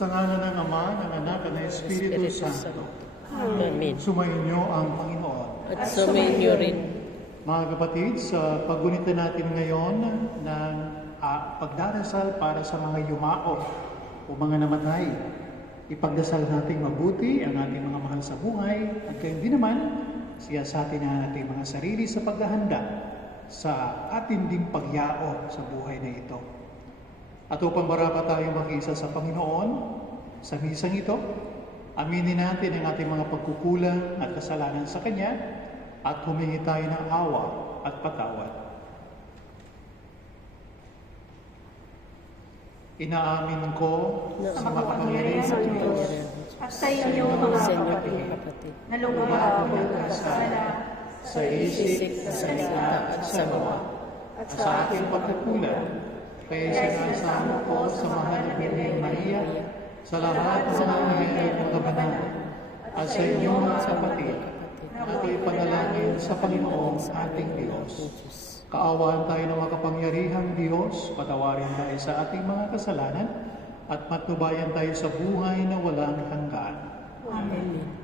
Sa ngalan ng Ama, ng Anak, at ng Espiritu Santo. Amen. Sumainyo ang Panginoon. At sumainyo rin. Mga kapatid, sa paggunita natin ngayon ng pagdarasal para sa mga yumao o mga namatay, ipagdasal natin mabuti ang ating mga mahal sa buhay at gayon din naman siyasatin na natin mga sarili sa paghahanda sa ating ding pagyao sa buhay na ito. At upang marapa tayong makiisa sa Panginoon, sa misang ito, aminin natin ang ating mga pagkukulang at kasalanan sa Kanya at humingi tayo ng awa at patawad. Inaamin ko sa makapangyarihan ng Diyos at sa inyo mga kapatid, na lumabag ako ng kasala sa isip, sa salita at sa gawa. at sa aking pagkukulang, kaya sinasamo ko sa mahal na Birheng Maria, sa lahat ng mga anghel at mga banal, at sa inyo mga kapatid, na ako'y panalangin sa Panginoong ating Diyos. Kaawaan tayo ng makapangyarihang Diyos, patawarin tayo sa ating mga kasalanan, at matnubayan tayo sa buhay na walang hanggan. Amen.